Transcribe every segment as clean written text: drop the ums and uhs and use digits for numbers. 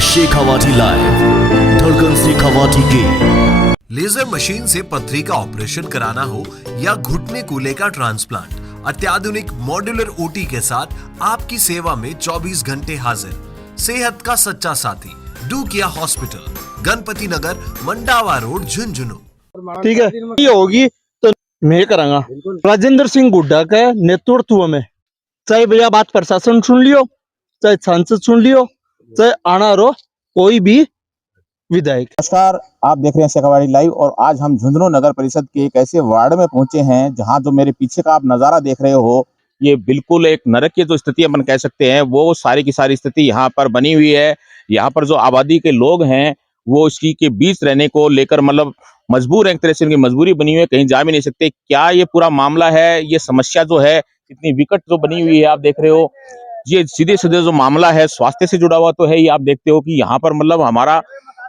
Shekhawati live, धड़कन शेखावाटी की। Laser machine से पथरी का ऑपरेशन कराना हो या घुटने कूल्हे का ट्रांसप्लांट, अत्याधुनिक मॉड्यूलर ओटी के साथ आपकी सेवा में 24 घंटे हाजिर। सेहत का सच्चा साथी डूकिया हॉस्पिटल, गणपति नगर, मंडावा रोड, झुंझुनू। ठीक है, ये होगी तो मैं करांगा। राजेंद्र सिंह हुड्डा के नेतृत्व में, चाहे भैया बात प्रशासन सुन लियो, चाहे सांसद सुन लियो, चाहे आना रो कोई भी विधायक। नमस्कार, आप देख रहे हैं शेखावाटी लाइव और आज हम झुंझुनू नगर परिषद के एक ऐसे वार्ड में पहुंचे हैं जहां जो मेरे पीछे का आप नजारा देख रहे हो, ये बिल्कुल एक नरक की जो स्थिति अपन कह सकते हैं, वो सारी की सारी स्थिति यहाँ पर बनी हुई है। यहाँ पर जो आबादी के लोग हैं वो इसकी के बीच रहने को लेकर मतलब मजबूर है, एक तरह से उनकी मजबूरी बनी हुई है, कहीं जा भी नहीं सकते। क्या ये पूरा मामला है, ये समस्या जो है इतनी विकट जो बनी हुई है, आप देख रहे हो, ये सीधे सीधे जो मामला है स्वास्थ्य से जुड़ा हुआ तो है ही। आप देखते हो कि यहाँ पर मतलब हमारा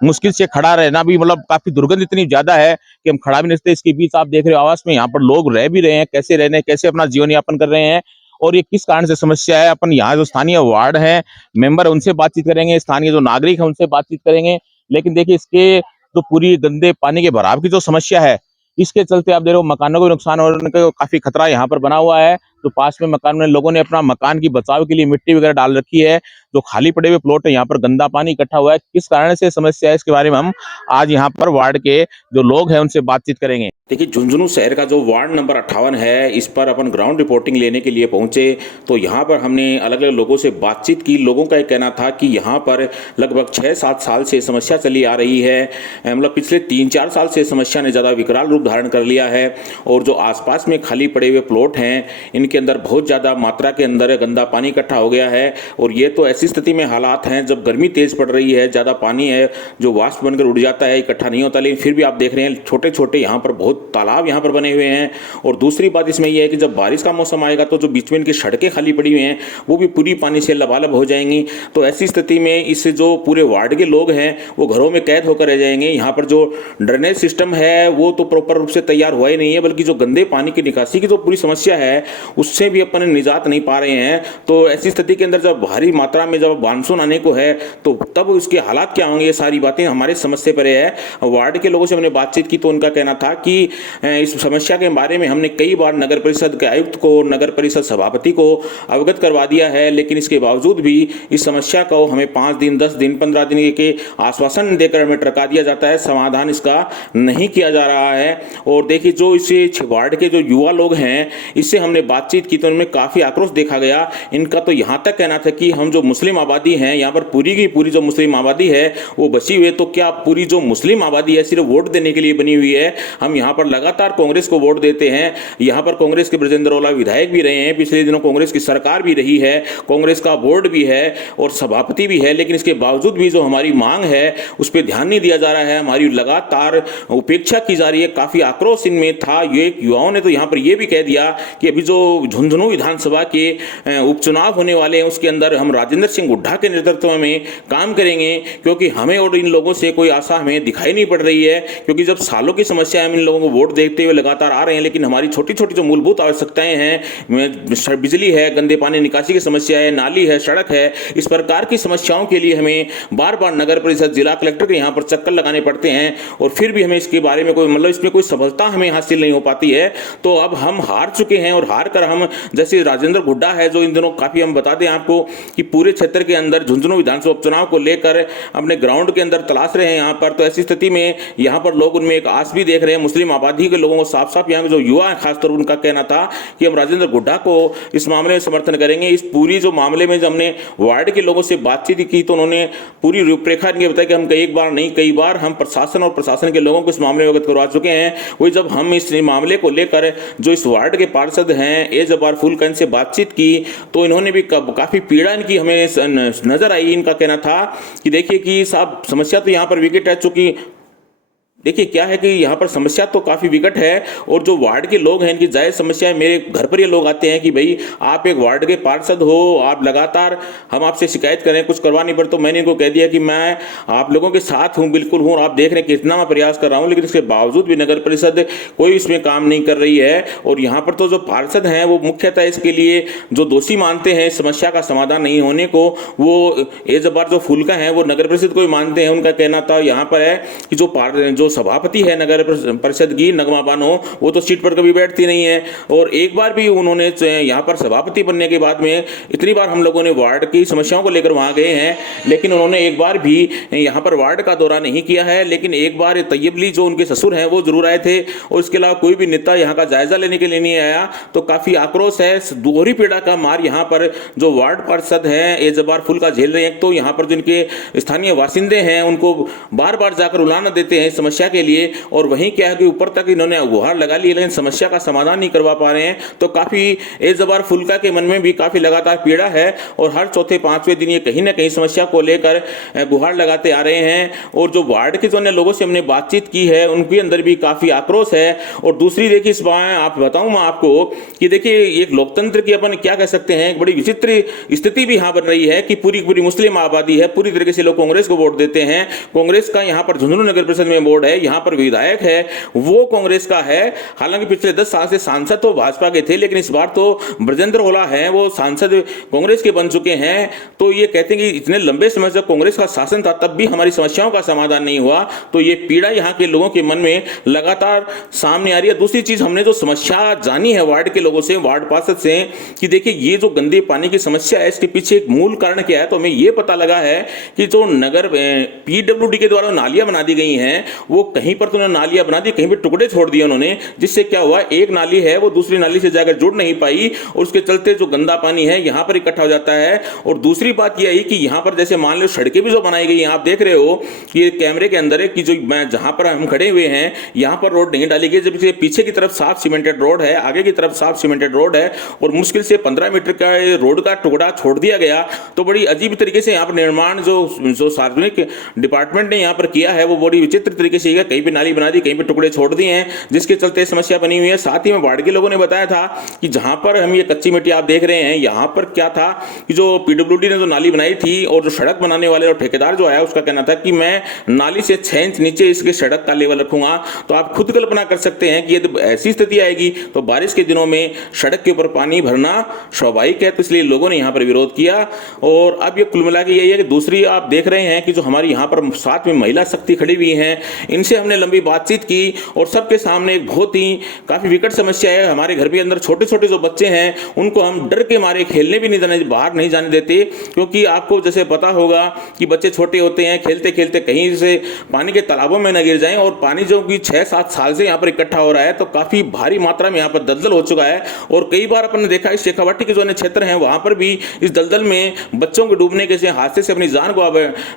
मुश्किल से खड़ा रहना भी मतलब काफी दुर्गंध इतनी ज्यादा है कि हम खड़ा भी नहीं सकते। इसके बीच आप देख रहे हो आवास में यहाँ पर लोग रह भी रहे हैं, कैसे रह रहे हैं, कैसे अपना जीवन यापन कर रहे हैं और ये किस कारण से समस्या है। अपन यहाँ जो स्थानीय वार्ड है मेंबर है उनसे बातचीत करेंगे, स्थानीय जो नागरिक है उनसे बातचीत करेंगे। लेकिन देखिए इसके जो पूरी गंदे पानी के भराव की जो समस्या है, इसके चलते आप देख रहे हो मकानों को नुकसान होने का काफी खतरा यहाँ पर बना हुआ है। तो पास में मकान में लोगों ने अपना मकान की बचाव के लिए मिट्टी वगैरह डाल रखी है। जो खाली पड़े हुए प्लॉट है यहाँ पर गंदा पानी इकट्ठा हुआ है, किस कारण से समस्या है इसके बारे में हम आज यहाँ पर वार्ड के जो लोग हैं उनसे बातचीत करेंगे। देखिए झुंझुनू शहर का जो वार्ड नंबर 58 है, इस पर अपन ग्राउंड रिपोर्टिंग लेने के लिए पहुंचे तो यहाँ पर हमने अलग अलग लोगों से बातचीत की। लोगों का एक कहना था कि यहाँ पर लगभग 6-7 साल से समस्या चली आ रही है, मतलब पिछले 3-4 साल से समस्या ने ज़्यादा विकराल रूप धारण कर लिया है और जो आसपास में खाली पड़े हुए प्लॉट हैं इनके अंदर बहुत ज़्यादा मात्रा के अंदर गंदा पानी इकट्ठा हो गया है। और ये तो ऐसी स्थिति में हालात हैं जब गर्मी तेज पड़ रही है, ज़्यादा पानी है जो वाष्प बनकर उड़ जाता है, इकट्ठा नहीं होता। लेकिन फिर भी आप देख रहे हैं छोटे छोटे यहाँ पर बहुत तालाब यहाँ पर बने हुए हैं। और दूसरी बात इसमें यह है कि जब बारिश का मौसम आएगा तो जो बीच में इनकी सड़कें खाली पड़ी हुई हैं वो भी पूरी पानी से लबालब हो जाएंगी। तो ऐसी स्थिति में इससे जो पूरे वार्ड के लोग हैं वो घरों में कैद होकर रह जाएंगे। यहाँ पर जो ड्रेनेज सिस्टम है वो तो प्रॉपर रूप से तैयार हुआ ही नहीं है, बल्कि जो गंदे पानी की निकासी की जो पूरी समस्या है उससे भी अपन निजात नहीं पा रहे हैं। तो ऐसी स्थिति के अंदर जब भारी मात्रा में जब मानसून आने को है तो तब उसके हालात क्या होंगे, ये सारी बातें हमारे समझ से परे है। वार्ड के लोगों से हमने बातचीत की तो उनका कहना था कि इस समस्या के बारे में हमने कई बार नगर परिषद के आयुक्त को, नगर परिषद सभापति को अवगत करवा दिया है, लेकिन इसके बावजूद भी इस समस्या को हमें 5 दिन, 10 दिन, 15 दिन के आश्वासन देकर हमें टरका दिया जाता है, समाधान इसका नहीं किया जा रहा है। और देखिए जो इसे वार्ड के जो युवा लोग हैं इससे हमने बातचीत की तो उनमें काफी आक्रोश देखा गया। इनका तो यहाँ तक कहना था कि हम जो मुस्लिम आबादी हैं यहाँ पर पूरी की पूरी जो मुस्लिम आबादी है वो बची हुई है, तो क्या पूरी जो मुस्लिम आबादी है सिर्फ वोट देने के लिए बनी हुई है? हम यहाँ पर लगातार कांग्रेस को वोट देते हैं, यहाँ पर कांग्रेस के ब्रजेंद्र ओला विधायक भी रहे हैं, पिछले दिनों कांग्रेस की सरकार भी रही है, कांग्रेस का बोर्ड भी है और सभापति भी है, लेकिन इसके बावजूद भी जो हमारी मांग है उस पर ध्यान नहीं दिया जा रहा है, हमारी लगातार उपेक्षा की जा रही है। काफी आक्रोश इनमें था। ये युवाओं ने तो यहाँ पर यह भी कह दिया कि अभी जो झुंझुनू विधानसभा के उपचुनाव होने वाले हैं उसके अंदर हम राजेंद्र सिंह हुड्डा के नेतृत्व में काम करेंगे, क्योंकि हमें और इन लोगों से कोई आशा हमें दिखाई नहीं पड़ रही है। क्योंकि जब सालों की समस्या हम इन लोगों को वोट देते हुए लगातार आ रहे हैं, लेकिन हमारी छोटी छोटी जो मूलभूत आवश्यकताएं हैं, बिजली है, गंदे पानी निकासी की समस्या है, नाली है, सड़क है, इस प्रकार की समस्याओं के लिए हमें बार बार नगर परिषद, जिला कलेक्टर के यहाँ पर चक्कर लगाने पड़ते हैं और फिर भी हमें इसके बारे में कोई मतलब इसमें कोई सफलता हमें हासिल नहीं हो पाती है। तो अब हम हार चुके हैं और हार कर हम जैसे राजेंद्र हुड्डा है जो इन दिनों काफी, हम बता दें आपको कि पूरे क्षेत्र के अंदर झुंझुनू विधानसभा उपचुनाव को लेकर अपने ग्राउंड के अंदर तलाश रहे हैं यहाँ पर। तो ऐसी स्थिति में यहाँ पर लोग उनमें एक आस भी देख रहे हैं। मुस्लिम आबादी के लोगों को साफ साफ यहाँ के जो युवा है खासतौर उनका कहना था कि हम राजेंद्र हुड्डा को इस मामले में समर्थन करेंगे। इस पूरी जो मामले में जब हमने वार्ड के लोगों से बातचीत की तो उन्होंने पूरी रूपरेखा इनके बताया कि हम एक बार नहीं कई बार हम प्रशासन और प्रशासन के लोगों को इस मामले में अवगत करवा चुके हैं। वही जब हम इस मामले को लेकर जो इस वार्ड के पार्षद हैं ए जब्बार फुलकन से बातचीत की तो इन्होंने भी काफी पीड़ा इनकी हमें नजर आई। इनका कहना था कि देखिए कि साहब समस्या तो यहाँ पर विकेट है, चूंकि देखिए क्या है कि यहाँ पर समस्या तो काफ़ी विकट है और जो वार्ड के लोग हैं इनकी जायज़ समस्या है। मेरे घर पर ये लोग आते हैं कि भाई आप एक वार्ड के पार्षद हो, आप लगातार हम आपसे शिकायत करें, कुछ करवा नहीं पर, तो मैंने इनको कह दिया कि मैं आप लोगों के साथ हूँ, बिल्कुल हूँ, और आप देख रहे हैं कितना मैं प्रयास कर रहा हूँ, लेकिन इसके बावजूद भी नगर परिषद कोई इसमें काम नहीं कर रही है। और यहाँ पर तो जो पार्षद हैं वो मुख्यतः इसके लिए जो दोषी मानते हैं समस्या का समाधान नहीं होने को, वो एजबार जो फुल्का हैं वो नगर परिषद को ही मानते हैं। उनका कहना था यहाँ पर है कि जो सभापति है नगर परिषद की नगमा बानो, वो तो सीट पर कभी बैठती नहीं है। और एक बार भी उन्होंने यहाँ पर सभापति बनने के बाद में इतनी बार हम लोगों ने वार्ड की समस्याओं को लेकर वहाँ गए हैं, लेकिन उन्होंने एक बार भी यहाँ पर वार्ड का दौरा नहीं किया है। लेकिन एक बार तैयबली जो उनके ससुर हैं वो जरूर आए थे, और इसके अलावा कोई भी नेता यहाँ का जायजा लेने के लिए नहीं आया। तो काफी आक्रोश है, दोहरी पीड़ा का मार यहाँ पर जो वार्ड पार्षद हैं एजबार फुल का झेल रहे हैं। तो यहाँ पर जिनके स्थानीय बासिंदे हैं उनको बार बार जाकर उलाना देते हैं समस्या के लिए, और वहीं क्या है कि ऊपर तक इन्होंने गुहार लगा ली लेकिन समस्या का समाधान नहीं करवा पा रहे हैं। तो काफी एजबार फुल्का के मन में भी काफी लगातार पीड़ा है, और हर चौथे पांचवें दिन ये कहीं ना कहीं समस्या को लेकर गुहार लगाते आ रहे हैं। और जो वार्ड के जो लोगों से हमने बातचीत की है उनके अंदर भी काफी आक्रोश है। और दूसरी देखिए इस बार आप बताऊं मैं आपको कि देखिए एक लोकतंत्र की अपन क्या कह सकते हैं, एक बड़ी विचित्र स्थिति भी यहाँ बन रही है कि पूरी पूरी मुस्लिम आबादी है, पूरी तरीके से लोग कांग्रेस को वोट देते हैं। कांग्रेस का यहाँ पर झुंझुनू नगर परिषद में बोर्ड है, यहाँ पर विधायक है वो कांग्रेस का है। हालांकि पिछले 10 साल से सांसद तो भाजपा के थे, लेकिन इस बार तो ब्रजेंद्र ओला है वो सांसद कांग्रेस के बन चुके हैं। तो ये कहते हैं कि इतने लंबे समय से कांग्रेस का शासन था तब भी हमारी समस्याओं का समाधान नहीं हुआ। तो ये पीड़ा यहाँ के लोगों के मन में लगातार सामने आ रही है। दूसरी चीज हमने जो समस्या जानी है वार्ड के लोगों से, वार्ड पार्षद से, कि देखिए ये जो गंदे पानी की समस्या है इसके पीछे एक मूल कारण क्या है। तो हमें ये पता लगा है कि जो नगर पीडब्ल्यूडी के द्वारा नालियां बना दी गई हैं वो कहीं पर तो उन्होंने नालियां बना दी, कहीं पर टुकड़े छोड़ दिए उन्होंने, जिससे क्या हुआ एक नाली है वो दूसरी नाली से जाकर जुड़ नहीं पाई, और उसके चलते जो गंदा पानी है यहाँ पर इकट्ठा हो जाता है। और दूसरी बात यह है कि यहाँ पर जैसे मान लो सड़कें भी जो बनाई गई हैं, आप देख रहे हो कि कैमरे के अंदर है कि जो जहां पर हम खड़े हुए हैं यहाँ पर रोड नहीं डाली गई, जबकि पीछे की तरफ साफ सीमेंटेड रोड है, आगे की तरफ साफ सीमेंटेड रोड है, और मुश्किल से 15 मीटर का रोड का टुकड़ा छोड़ दिया गया। तो बड़ी अजीब तरीके से यहाँ पर निर्माण जो सार्वजनिक डिपार्टमेंट ने यहाँ पर किया है वो बड़ी विचित्र तरीके से कहीं पे नाली बना दी, कहीं पे टुकड़े छोड़ दिए हैं, जिसके चलते समस्या बनी हुई है। साथ ही में वार्ड के लोगों ने बताया था कि जहां पर हम ये कच्ची मिट्टी आप देख रहे हैं यहाँ पर क्या था कि जो पीडब्ल्यूडी ने जो नाली बनाई थी और जो सड़क बनाने वाले और ठेकेदार जो आया उसका कहना था कि मैं नाली से 6 इंच नीचे इसके सड़क का लेवल रखूंगा। तो आप खुद कल्पना कर सकते हैं कि यदि ऐसी स्थिति आएगी तो बारिश के दिनों में सड़क के ऊपर पानी भरना स्वाभाविक है। तो इसलिए लोगों ने यहाँ पर विरोध किया। और अब ये कुल मिला के यही है कि दूसरी आप देख रहे हैं कि जो हमारी यहाँ पर साथ में महिला शक्ति खड़ी हुई है, इनसे हमने लंबी बातचीत की और सबके सामने एक बहुत ही काफी विकट समस्या है। हमारे घर के अंदर छोटे छोटे जो बच्चे हैं उनको हम डर के मारे खेलने भी नहीं जाने, बाहर नहीं जाने देते, क्योंकि आपको जैसे पता होगा कि बच्चे छोटे होते हैं, खेलते खेलते कहीं से पानी के तालाबों में न गिर जाएं। और पानी जो कि 6-7 साल से यहाँ पर इकट्ठा हो रहा है तो काफी भारी मात्रा में यहाँ पर दलदल हो चुका है। और कई बार अपन ने देखा इस शेखावाटी के जो क्षेत्र हैं वहां पर भी इस दलदल में बच्चों के डूबने के हादसे से अपनी जान को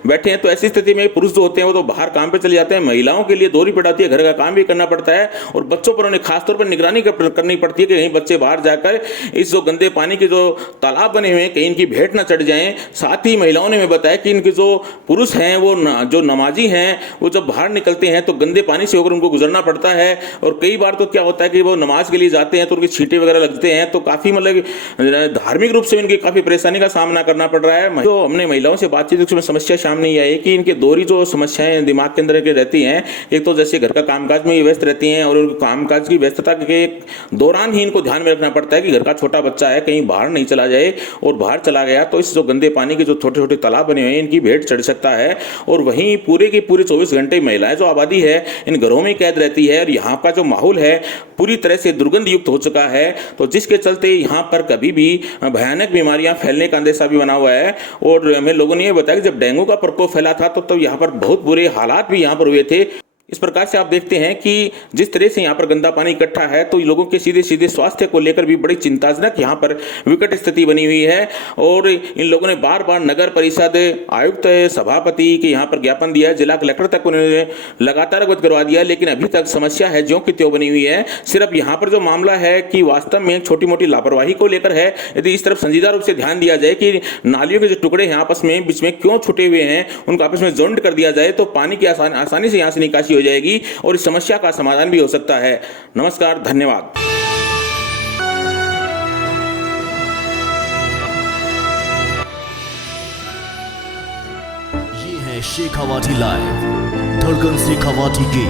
बैठे हैं। तो ऐसी स्थिति में पुरुष जो होते हैं वो तो बाहर काम पे चले जाते हैं, महिलाओं के लिए दोहरी पड़ाती है, घर का काम भी करना पड़ता है, और बच्चों पर उन्हें खासतौर पर निगरानी करनी पड़ती है कि कहीं बच्चे बाहर जाकर इस जो गंदे पानी के जो तालाब बने हुए हैं कहीं इनकी भेंट न चढ़ जाएं। साथ ही महिलाओं ने हमें बताया कि इनके जो पुरुष हैं वो जो नमाजी हैं वो जब बाहर निकलते हैं तो गंदे पानी से होकर उनको गुजरना पड़ता है। और कई बार तो क्या होता है कि वो नमाज के लिए जाते हैं तो उनके छींटे वगैरह लगते हैं, तो काफी मतलब धार्मिक रूप से इनकी काफी परेशानी का सामना करना पड़ रहा है। जो हमने महिलाओं से बातचीत उसमें समस्या सामने आई कि इनके दोहरी जो समस्याएं दिमाग के अंदर के रहती हैं, एक तो जैसे घर का कामकाज में व्यस्त रहती हैं और कामकाज की व्यस्तता के दौरान ही इनको ध्यान में रखना पड़ता है कि घर का छोटा बच्चा है कहीं बाहर नहीं चला जाए, और बाहर चला गया तो इस जो गंदे पानी के जो छोटे छोटे तालाब बने हुए हैं इनकी भेंट चढ़ सकता है। और वहीं पूरे के पूरे 24 घंटे महिलाएं जो आबादी है इन घरों में कैद रहती है, और यहाँ का जो माहौल है पूरी तरह से दुर्गंध युक्त हो चुका है, तो जिसके चलते यहाँ पर कभी भी भयानक बीमारियां फैलने का अंदेशा भी बना हुआ है। और हमें लोगों ने यह बताया कि जब डेंगू का प्रकोप फैला था तो यहाँ पर बहुत बुरे हालात भी यहाँ पर हुए थे। इस प्रकार से आप देखते हैं कि जिस तरह से यहाँ पर गंदा पानी इकट्ठा है तो लोगों के सीधे सीधे स्वास्थ्य को लेकर भी बड़ी चिंताजनक यहाँ पर विकट स्थिति बनी हुई है। और इन लोगों ने बार बार नगर परिषद आयुक्त सभापति के यहाँ पर ज्ञापन दिया है, जिला कलेक्टर तक उन्होंने लगातार अवगत करवा दिया, लेकिन अभी तक समस्या है ज्यों की त्यों बनी हुई है। सिर्फ यहाँ पर जो मामला है कि वास्तव में छोटी मोटी लापरवाही को लेकर है, यदि इस तरफ संजीदा रूप से ध्यान दिया जाए कि नालियों के जो टुकड़े हैं आपस में बीच में क्यों छुटे हुए हैं उनको आपस में जॉइंट कर दिया जाए तो पानी की आसानी से यहाँ से निकासी हो हो जाएगी और इस समस्या का समाधान भी हो सकता है। नमस्कार, धन्यवाद। ये है शेखावाटी लाइव, धड़कन शेखावाटी की